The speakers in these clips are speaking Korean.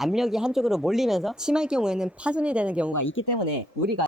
압력이 한쪽으로 몰리면서 심할 경우에는 파손이 되는 경우가 있기 때문에 우리가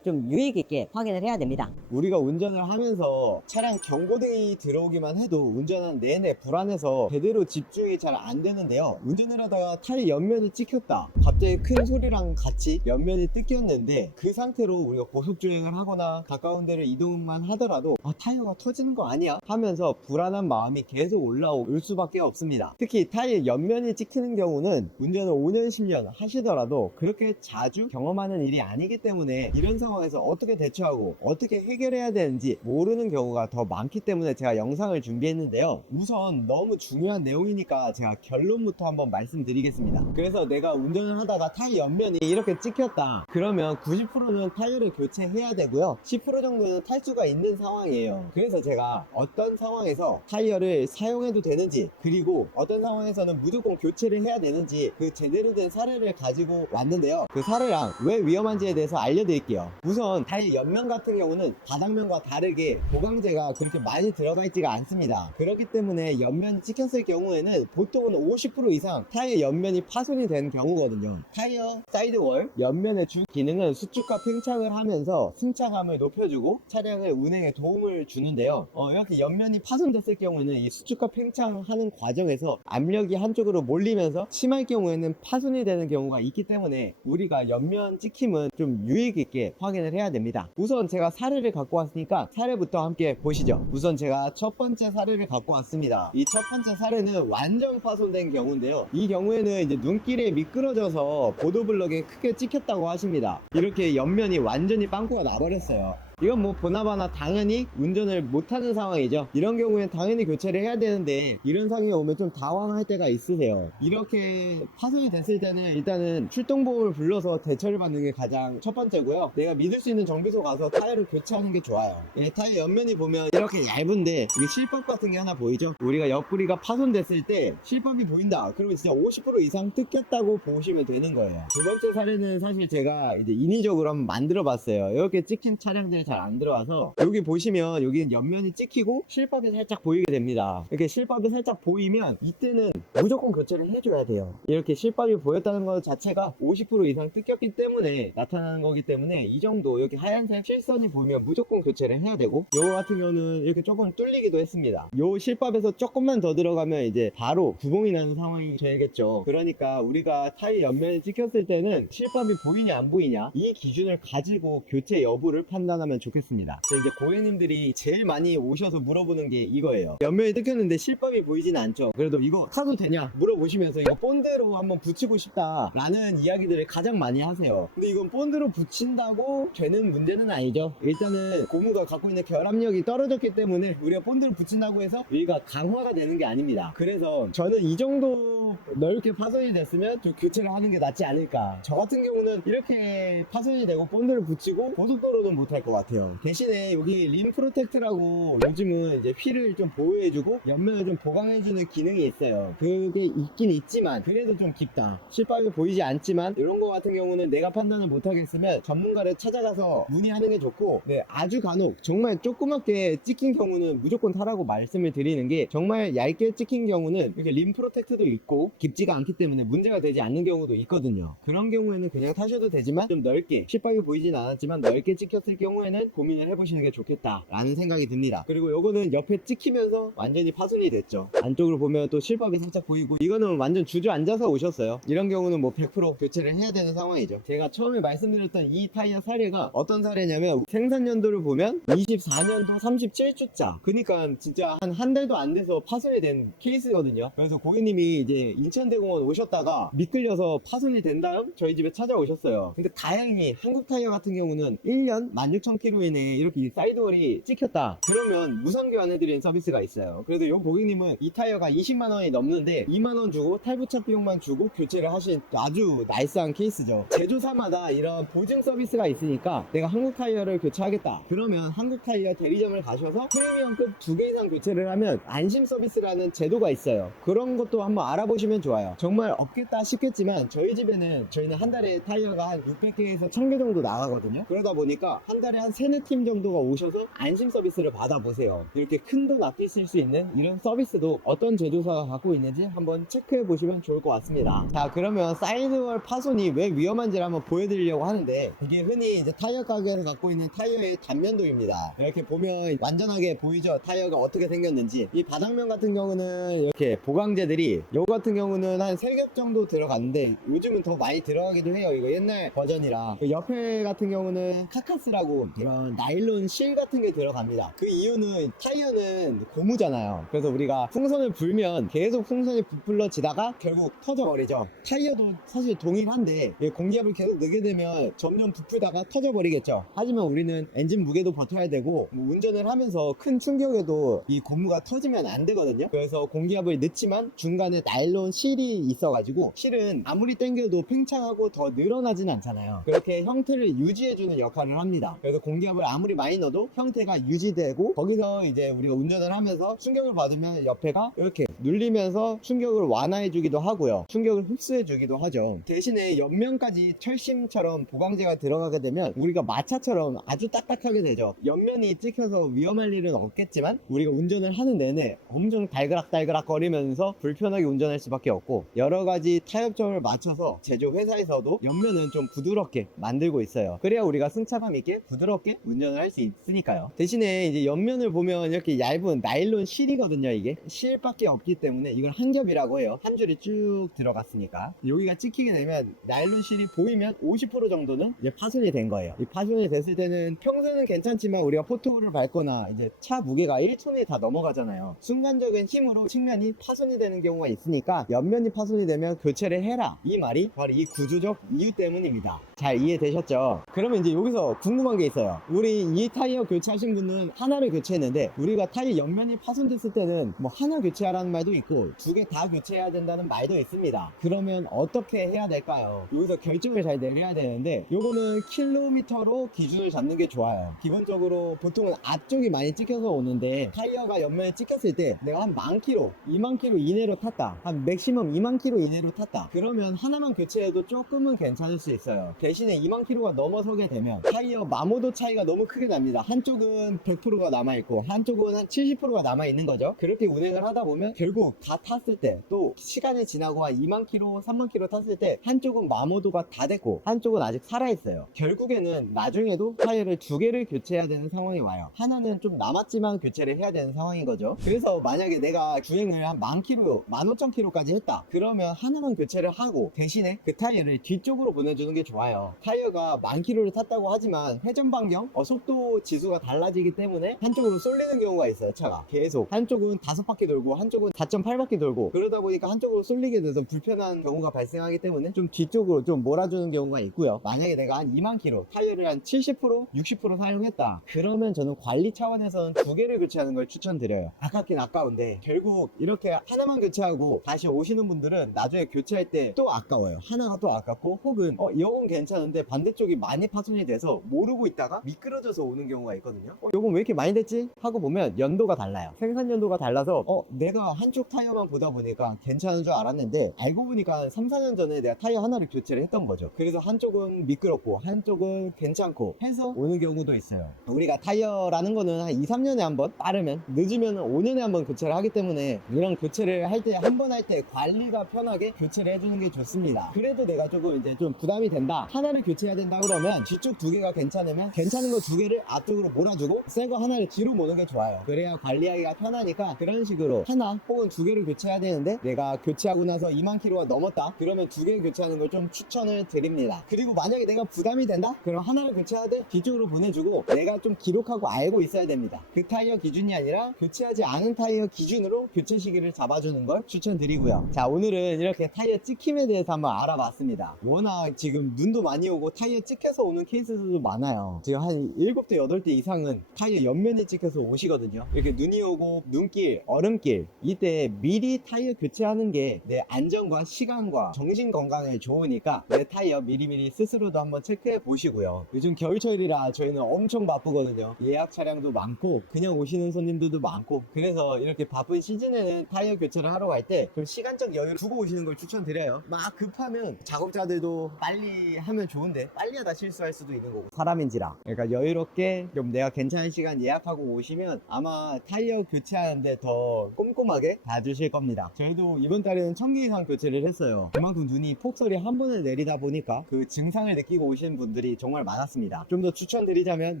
좀 유익 있게 확인을 해야 됩니다. 우리가 운전을 하면서 차량 경고등이 들어오기만 해도 운전하는 내내 불안해서 제대로 집중이 잘 안 되는데요. 운전을 하다가 타이어 옆면이 찍혔다, 갑자기 큰 소리랑 같이 옆면이 뜯겼는데 그 상태로 우리가 고속주행을 하거나 가까운 데를 이동만 하더라도 타이어가 터지는 거 아니야? 하면서 불안한 마음이 계속 올라올 수밖에 없습니다. 특히 타이어 옆면이 찍히는 경우는 운전을 5년 10년 하시더라도 그렇게 자주 경험하는 일이 아니기 때문에 이런 상황에서 어떻게 대처하고 어떻게 해결해야 되는지 모르는 경우가 더 많기 때문에 제가 영상을 준비했는데요. 우선 너무 중요한 내용이니까 제가 결론부터 한번 말씀드리겠습니다. 그래서 내가 운전을 하다가 타이어 옆면이 이렇게 찍혔다 그러면 90%는 타이어를 교체해야 되고요, 10% 정도는 탈수가 있는 상황이에요. 그래서 제가 어떤 상황에서 타이어를 사용해도 되는지, 그리고 어떤 상황에서는 무조건 교체를 해야 되는지 그 제대로 된 사례를 가지고 왔는데요. 그 사례랑 왜 위험한지에 대해서 알려드릴게요. 우선 타이어 옆면 같은 경우는 바닥면과 다르게 보강제가 그렇게 많이 들어가 있지가 않습니다. 그렇기 때문에 옆면이 찍혔을 경우에는 보통은 50% 이상 타이어 옆면이 파손이 되는 경우거든요. 타이어 사이드월 옆면의 주 기능은 수축과 팽창을 하면서 승차감을 높여주고 차량의 운행에 도움을 주는데요. 이렇게 옆면이 파손됐을 경우에는 이 수축과 팽창하는 과정에서 압력이 한쪽으로 몰리면서 심할 경우에는 파손이 되는 경우가 있기 때문에 우리가 옆면 찍힘은 좀 유익 있게 확인을 해야 됩니다. 우선 제가 사례를 갖고 왔으니까 사례부터 함께 보시죠. 우선 제가 첫 번째 사례를 갖고 왔습니다. 이 첫 번째 사례는 완전 파손된 경우인데요. 이 경우에는 이제 눈길에 미끄러져서 보도블럭에 크게 찍혔다고 하십니다. 이렇게 옆면이 완전히 빵꾸가 나버렸어요. 이건 뭐 보나마나 당연히 운전을 못하는 상황이죠. 이런 경우엔 당연히 교체를 해야 되는데 이런 상황이 오면 좀 당황할 때가 있으세요. 이렇게 파손이 됐을 때는 일단은 출동보험을 불러서 대처를 받는 게 가장 첫 번째고요. 내가 믿을 수 있는 정비소 가서 타이어를 교체하는 게 좋아요. 타이어 옆면이 보면 이렇게 얇은데 이게 실밥 같은 게 하나 보이죠? 우리가 옆구리가 파손됐을 때 실밥이 보인다 그러면 진짜 50% 이상 뜯겼다고 보시면 되는 거예요. 두 번째 사례는 사실 제가 이제 인위적으로 한번 만들어 봤어요. 이렇게 찍힌 차량들 잘 안 들어와서 여기 보시면 여기는 옆면이 찍히고 실밥이 살짝 보이게 됩니다. 이렇게 실밥이 살짝 보이면 이때는 무조건 교체를 해줘야 돼요. 이렇게 실밥이 보였다는 것 자체가 50% 이상 뜯겼기 때문에 나타나는 거기 때문에 이 정도 이렇게 하얀색 실선이 보이면 무조건 교체를 해야 되고, 요거 같은 경우는 이렇게 조금 뚫리기도 했습니다. 요 실밥에서 조금만 더 들어가면 이제 바로 구멍이 나는 상황이 되겠죠. 그러니까 우리가 타이어 옆면이 찍혔을 때는 실밥이 보이냐 안 보이냐 이 기준을 가지고 교체 여부를 판단하면 좋겠습니다. 이제 고객님들이 제일 많이 오셔서 물어보는 게 이거예요. 옆면이 뜯겼는데 실밥이 보이진 않죠. 그래도 이거 사도 되냐 물어보시면서 이거 본드로 한번 붙이고 싶다 라는 이야기들을 가장 많이 하세요. 근데 이건 본드로 붙인다고 되는 문제는 아니죠. 일단은 고무가 갖고 있는 결합력이 떨어졌기 때문에 우리가 본드를 붙인다고 해서 여기가 강화가 되는 게 아닙니다. 그래서 저는 이 정도 넓게 파손이 됐으면 좀 교체를 하는 게 낫지 않을까. 저 같은 경우는 이렇게 파손이 되고 본드를 붙이고 고속도로는 못할 것 같아요. 대신에 여기 림 프로텍트라고 요즘은 이제 휠을 좀 보호해주고 옆면을 좀 보강해주는 기능이 있어요. 그게 있긴 있지만 그래도 좀 깊다, 실밥이 보이지 않지만 이런 거 같은 경우는 내가 판단을 못하겠으면 전문가를 찾아가서 문의하는 게 좋고, 아주 간혹 정말 조그맣게 찍힌 경우는 무조건 타라고 말씀을 드리는 게, 정말 얇게 찍힌 경우는 이렇게 림 프로텍트도 있고 깊지가 않기 때문에 문제가 되지 않는 경우도 있거든요. 그런 경우에는 그냥 타셔도 되지만 좀 넓게, 실밥이 보이진 않았지만 넓게 찍혔을 경우에는 고민을 해보시는 게 좋겠다 라는 생각이 듭니다. 그리고 요거는 옆에 찍히면서 완전히 파손이 됐죠. 안쪽으로 보면 또 실밥이 살짝 보이고, 이거는 완전 주저앉아서 오셨어요. 이런 경우는 뭐 100% 교체를 해야 되는 상황이죠. 제가 처음에 말씀드렸던 이 타이어 사례가 어떤 사례냐면 생산 연도를 보면 24년도 37주짜, 그러니까 진짜 한 달도 안 돼서 파손이 된 케이스거든요. 그래서 고객님이 이제 인천대공원 오셨다가 미끌려서 파손이 된 다음 저희 집에 찾아오셨어요. 근데 다행히 한국 타이어 같은 경우는 1년 16,000km 이내에 이렇게 사이드월이 찍혔다 그러면 무상 교환해드리는 서비스가 있어요. 그래서 이 고객님은 이 타이어가 20만원이 넘는데 2만원 주고 탈부착 비용만 주고 교체를 하신 아주 나이스한 케이스죠. 제조사마다 이런 보증 서비스가 있으니까 내가 한국 타이어를 교체하겠다 그러면 한국 타이어 대리점을 가셔서 프리미엄급 2개 이상 교체를 하면 안심 서비스라는 제도가 있어요. 그런 것도 한번 알아보시면 좋아요. 정말 없겠다 싶겠지만 저희는 한 달에 타이어가 한 600개에서 1000개 정도 나가거든요. 그러다 보니까 한 달에 한 세네 팀 정도가 오셔서 안심 서비스를 받아보세요. 이렇게 큰 돈 아끼실 수 있는 이런 서비스도 어떤 제조사가 갖고 있는지 한번 체크해 보시면 좋을 것 같습니다. 자, 그러면 사이드월 파손이 왜 위험한지를 한번 보여드리려고 하는데, 이게 흔히 이제 타이어 가게에서 갖고 있는 타이어의 단면도입니다. 이렇게 보면 완전하게 보이죠? 타이어가 어떻게 생겼는지. 이 바닥면 같은 경우는 이렇게 보강제들이, 요거 같은 경우는 한 3겹 정도 들어갔는데 요즘은 더 많이 들어가기도 해요. 이거 옛날 버전이라. 그 옆에 같은 경우는 카카스라고 이런 나일론 실 같은 게 들어갑니다. 그 이유는 타이어는 고무잖아요. 그래서 우리가 풍선을 불면 계속 풍선이 부풀러지다가 결국 터져버리죠. 타이어도 사실 동일한데 공기압을 계속 넣게 되면 점점 부풀다가 터져버리겠죠. 하지만 우리는 엔진 무게도 버텨야 되고 뭐 운전을 하면서 큰 충격에도 이 고무가 터지면 안 되거든요. 그래서 공기압을 넣지만 중간에 나일론 실이 있어가지고, 실은 아무리 당겨도 팽창하고 더 늘어나진 않잖아요. 그렇게 형태를 유지해주는 역할을 합니다. 그래서 공기압을 아무리 많이 넣어도 형태가 유지되고, 거기서 이제 우리가 운전을 하면서 충격을 받으면 옆에가 이렇게 눌리면서 충격을 완화해주기도 하고요, 충격을 흡수해주기도 하죠. 대신에 옆면까지 철심처럼 보강제가 들어가게 되면 우리가 마차처럼 아주 딱딱하게 되죠. 옆면이 찍혀서 위험할 일은 없겠지만 우리가 운전을 하는 내내 엄청 달그락달그락 거리면서 불편하게 운전할 수밖에 없고, 여러가지 타협점을 맞춰서 제조 회사에서도 옆면은 좀 부드럽게 만들고 있어요. 그래야 우리가 승차감 있게 부드럽게 운전을 할 수 있으니까요. 대신에 이제 옆면을 보면 이렇게 얇은 나일론 실이거든요. 이게 실밖에 없기 때문에 이걸 한 겹이라고 해요. 한 줄이 쭉 들어갔으니까. 여기가 찍히게 되면 나일론 실이 보이면 50% 정도는 이제 파손이 된 거예요. 이 파손이 됐을 때는 평소에는 괜찮지만 우리가 포토를 밟거나 이제 차 무게가 1톤이 다 넘어가잖아요. 순간적인 힘으로 측면이 파손이 되는 경우가 있으니까 옆면이 파손이 되면 교체를 해라, 이 말이 바로 이 구조적 이유 때문입니다. 잘 이해되셨죠? 그러면 이제 여기서 궁금한 게 있어요. 우리 이 타이어 교체하신 분은 하나를 교체했는데, 우리가 타이어 옆면이 파손됐을 때는 뭐 하나 교체하라는 말도 있고 2개 다 교체해야 된다는 말도 있습니다. 그러면 어떻게 해야 될까요? 여기서 결정을 잘 내려야 되는데, 요거는 킬로미터로 기준을 잡는 게 좋아요. 기본적으로 보통은 앞쪽이 많이 찍혀서 오는데, 타이어가 옆면에 찍혔을 때 내가 한 10,000km, 20,000km 이내로 탔다, 한 맥시멈 20,000km 이내로 탔다, 그러면 하나만 교체해도 조금은 괜찮을 수 있어요. 대신에 20,000km가 넘어서게 되면 타이어 마모도 차이가 너무 크게 납니다. 한쪽은 100%가 남아있고 한쪽은 한 70%가 남아있는 거죠. 그렇게 운행을 하다 보면 결국 다 탔을 때, 또 시간이 지나고 한 20,000km, 30,000km 탔을 때 한쪽은 마모도가 다 됐고 한쪽은 아직 살아있어요. 결국에는 나중에도 타이어를 2개를 교체해야 되는 상황이 와요. 하나는 좀 남았지만 교체를 해야 되는 상황인 거죠. 그래서 만약에 내가 주행을 한 10,000km, 15,000km까지 했다, 그러면 하나만 교체를 하고 대신에 그 타이어를 뒤쪽으로 보내주는 게 좋아요. 타이어가 10,000km를 탔다고 하지만 회전 반경, 속도 지수가 달라지기 때문에 한쪽으로 쏠리는 경우가 있어요. 차가 계속 한쪽은 5바퀴 돌고 한쪽은 4.8바퀴 돌고, 그러다 보니까 한쪽으로 쏠리게 돼서 불편한 경우가 발생하기 때문에 좀 뒤쪽으로 좀 몰아주는 경우가 있고요. 만약에 내가 한 20,000km 타이어를 한 70%, 60% 사용했다, 그러면 저는 관리 차원에서는 2개를 교체하는 걸 추천드려요. 아깝긴 아까운데 결국 이렇게 하나만 교체하고 다시 오시는 분들은 나중에 교체할 때 또 아까워요. 하나가 또 아깝고, 혹은 이건 괜찮은데 반대쪽이 많이 파손이 돼서 모르고 있다가 미끄러져서 오는 경우가 있거든요. 이건 왜 이렇게 많이 됐지? 하고 보면 연도가 달라요. 생산 연도가 달라서 내가 한쪽 타이어만 보다 보니까 괜찮은 줄 알았는데 알고 보니까 3, 4년 전에 내가 타이어 하나를 교체를 했던 거죠. 그래서 한쪽은 미끄럽고 한쪽은 괜찮고 해서 오는 경우도 있어요. 우리가 타이어라는 거는 한 2, 3년에 한번, 빠르면 늦으면 5년에 한번 교체를 하기 때문에 이런 교체를 할 때, 한 번 할 때 관리가 편하게 교체를 해주는 게 좋습니다. 그래도 내가 조금 이제 좀 부담이 된다, 하나를 교체해야 된다 그러면 뒤쪽 2개가 괜찮으면 괜찮은 거 2개를 앞쪽으로 몰아주고 새 거 하나를 뒤로 모는 게 좋아요. 그래야 관리하기가 편하니까 그런 식으로 하나 혹은 2개를 교체해야 되는데, 내가 교체하고 나서 20,000km가 넘었다 그러면 2개 교체하는 걸 좀 추천을 드립니다. 그리고 만약에 내가 부담이 된다, 그럼 하나를 교체하되 뒤쪽으로 보내주고 내가 좀 기록하고 알고 있어야 됩니다. 그 타이어 기준이 아니라 교체하지 않은 타이어 기준으로 교체 시기를 잡아주는 걸 추천드리고요. 자, 오늘은 이렇게 타이어 찍힘에 대해서 한번 알아봤습니다. 워낙 지금 눈도 많이 오고 타이어 찍혀서 오는 케이스도 많아요. 지금 한 7대 8대 이상은 타이어 옆면에 찍혀서 오시거든요. 이렇게 눈이 오고 눈길, 얼음길, 이때 미리 타이어 교체하는 게 내 안전과 시간과 정신 건강에 좋으니까 내 타이어 미리미리 스스로도 한번 체크해 보시고요. 요즘 겨울철이라 저희는 엄청 바쁘거든요. 예약 차량도 많고 그냥 오시는 손님들도 많고, 그래서 이렇게 바쁜 시즌에는 타이어 교체를 하러 갈 때 좀 시간적 여유를 두고 오시는 걸 추천드려요. 막 급하면 작업자들도 빨리 하면 좋은데 빨리 하다 실수할 수도 있는 거고, 사람인지라 그러니까 여유롭게 좀 내가 괜찮은 시간 예약하고 오시면 아마 타이어 교체하는데 더 꼼꼼하게 봐주실 겁니다. 저희도 이번 달에는 1000개 이상 교체를 했어요. 그만큼 눈이 폭설이 한 번에 내리다 보니까 그 증상을 느끼고 오시는 분들이 정말 많았습니다. 좀 더 추천드리자면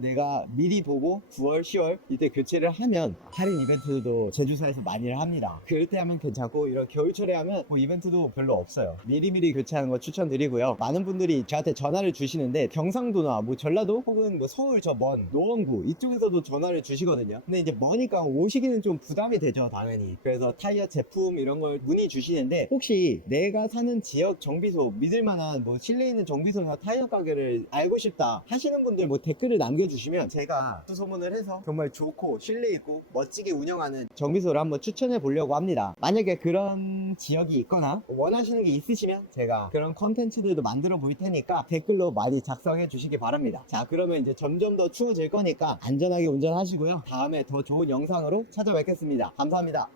내가 미리 보고 9월, 10월 이때 교체를 하면 할인 이벤트도 제주사에서 많이 합니다. 그럴 때 하면 괜찮고 이런 겨울철에 하면 뭐 이벤트도 별로 없어요. 미리미리 교체하는 거 추천드리고요. 많은 분들이 저한테 전화를 주시는데 경상도나 뭐 전라도 혹은 뭐 서울 저 먼 노원구 이쪽에서도 전화를 주시거든요. 근데 이제 머니까 오시기는 좀 부담이 되죠, 당연히. 그래서 타이어 제품 이런 걸 문의 주시는데 혹시 내가 사는 지역 정비소 믿을만한 뭐 실내에 있는 정비소나 타이어 가게를 알고 싶다 하시는 분들 뭐 댓글을 남겨주시면 제가 수소문을 해서 정말 좋고 신뢰 있고 멋지게 운영하는 정비소를 한번 추천해 보려고 합니다. 만약에 그런 지역이 있거나 원하시는 게 있으시면 제가 그런 컨텐츠들도 만들어 볼 테니까 댓글로 많이 작성해 주시기 바랍니다. 자, 그러면 이제 점점 더 추워질 거니까 안전하게 운전하시고요. 다음에 더 좋은 영상으로 찾아뵙겠습니다. 감사합니다.